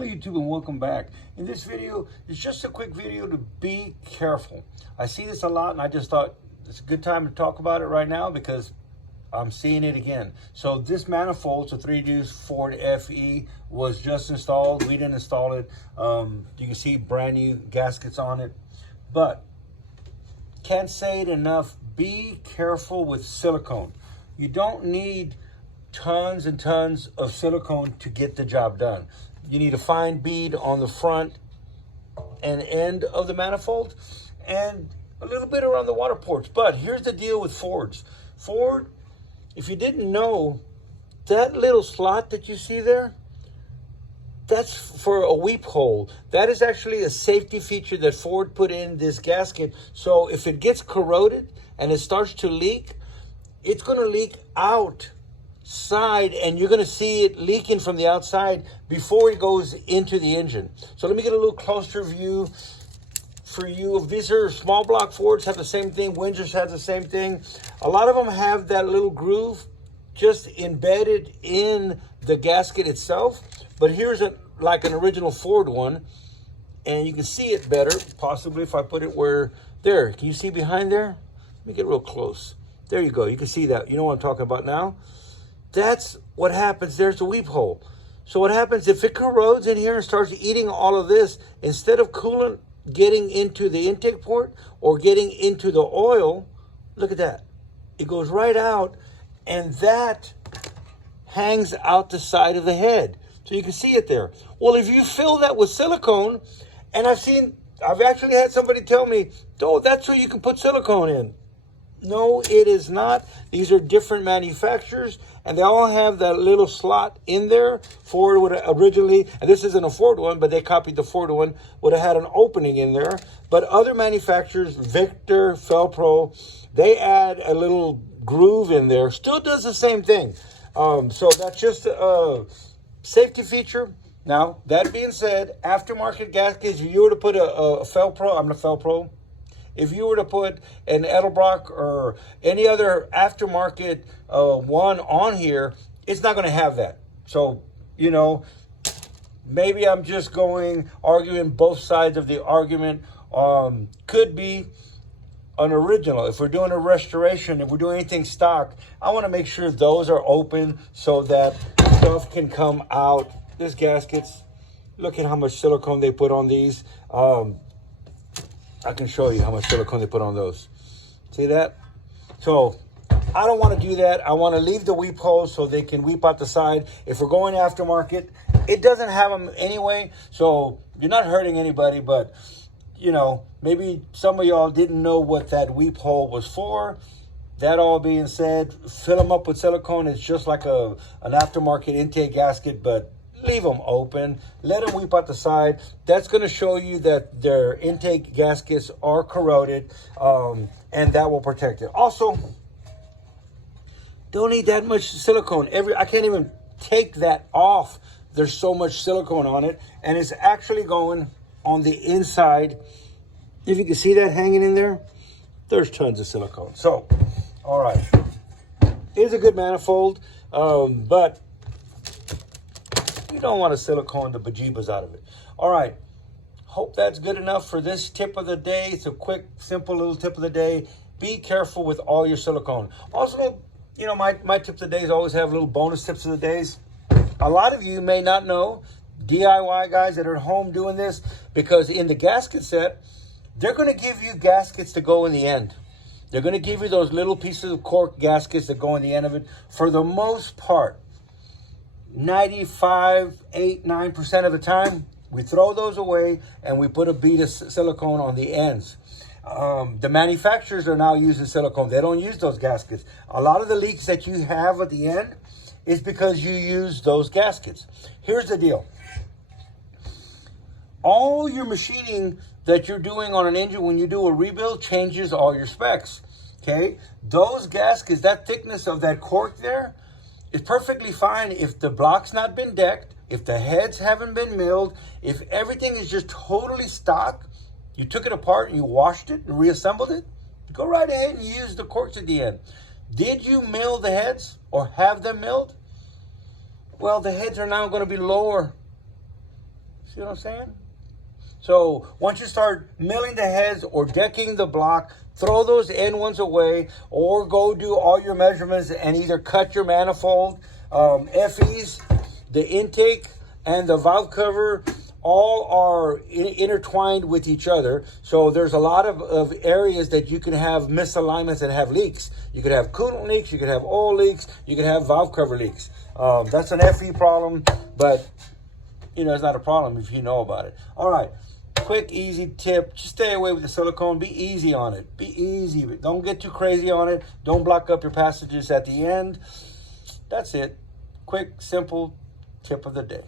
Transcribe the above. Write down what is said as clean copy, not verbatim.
Hello YouTube and welcome back. In this video, it's just a quick video to be careful. I see this a lot and I just thought it's a good time to talk about it right now because I'm seeing it again. So this manifold, so 3-deuce Ford FE, was just installed. We didn't install it. You can see brand new gaskets on it. But can't say it enough, be careful with silicone. You don't need tons and tons of silicone to get the job done. You need a fine bead on the front and end of the manifold and a little bit around the water ports. But here's the deal with Fords. Ford, if you didn't know, that little slot that you see there, that's for a weep hole. That is actually a safety feature that Ford put in this gasket. So if it gets corroded and it starts to leak, it's going to leak out side and you're going to see it leaking from the outside before it goes into the engine. So let me get a little closer view for you. If these are small block Fords, have the same thing. Windsor's has the same thing. A lot of them have that little groove just embedded in the gasket itself. But here's like an original Ford one, and you can see it better possibly if I put it where there. Can you see behind there? Let me get real close. There you go. You can see that. You know what I'm talking about now? That's what happens. There's the weep hole. So what happens if it corrodes in here and starts eating all of this, instead of coolant getting into the intake port or getting into the oil, look at that. It goes right out and that hangs out the side of the head. So you can see it there. Well, if you fill that with silicone, and I've actually had somebody tell me, oh, that's where you can put silicone in. No, it is not. These are different manufacturers, and they all have that little slot in there. Ford would have originally, and this isn't a Ford one, but they copied the Ford one, would have had an opening in there. But other manufacturers, Victor, Felpro, they add a little groove in there. Still does the same thing. So that's just a safety feature. Now, that being said, aftermarket gaskets, if you were to put a Felpro, I'm a Felpro. If you were to put an Edelbrock or any other aftermarket one on here, it's not going to have that. So, you know, maybe I'm just arguing both sides of the argument. Could be an original. If we're doing a restoration, if we're doing anything stock, I want to make sure those are open so that stuff can come out. This gaskets, look at how much silicone they put on these. I can show you how much silicone they put on those. See that? So I don't want to do that. I want to leave the weep holes so they can weep out the side. If we're going aftermarket, it doesn't have them anyway. So you're not hurting anybody, but you know, maybe some of y'all didn't know what that weep hole was for. That all being said, fill them up with silicone. It's just like an aftermarket intake gasket, but leave them open. Let them weep out the side. That's going to show you that their intake gaskets are corroded, and that will protect it. Also, don't need that much silicone. I can't even take that off. There's so much silicone on it, and it's actually going on the inside. If you can see that hanging in there, there's tons of silicone. So, all right. It's a good manifold, but you don't want to silicone the bejeebas out of it. All right. Hope that's good enough for this tip of the day. It's a quick, simple little tip of the day. Be careful with all your silicone. Also, you know, my tip of the day is always have little bonus tips of the days. A lot of you may not know, DIY guys that are at home doing this, because in the gasket set, they're going to give you gaskets to go in the end. They're going to give you those little pieces of cork gaskets that go in the end of it. For the most part, 9% of the time, we throw those away and we put a bead of silicone on the ends. The manufacturers are now using silicone. They don't use those gaskets. A lot of the leaks that you have at the end is because you use those gaskets. Here's the deal. All your machining that you're doing on an engine when you do a rebuild changes all your specs. Okay? Those gaskets, that thickness of that cork there, it's perfectly fine if the block's not been decked, if the heads haven't been milled, if everything is just totally stock, you took it apart and you washed it and reassembled it, go right ahead and use the corks at the end. Did you mill the heads or have them milled? Well, the heads are now going to be lower See what I'm saying? So once you start milling the heads or decking the block, throw those end ones away, or go do all your measurements and either cut your manifold. FEs, the intake, and the valve cover all are intertwined with each other. So there's a lot of areas that you can have misalignments and have leaks. You could have coolant leaks, you could have oil leaks, you could have valve cover leaks. That's an FE problem, but you know, it's not a problem if you know about it. All right. Quick, easy tip. Just stay away with the silicone. Be easy on it. Be easy. Don't get too crazy on it. Don't block up your passages at the end. That's it. Quick, simple tip of the day.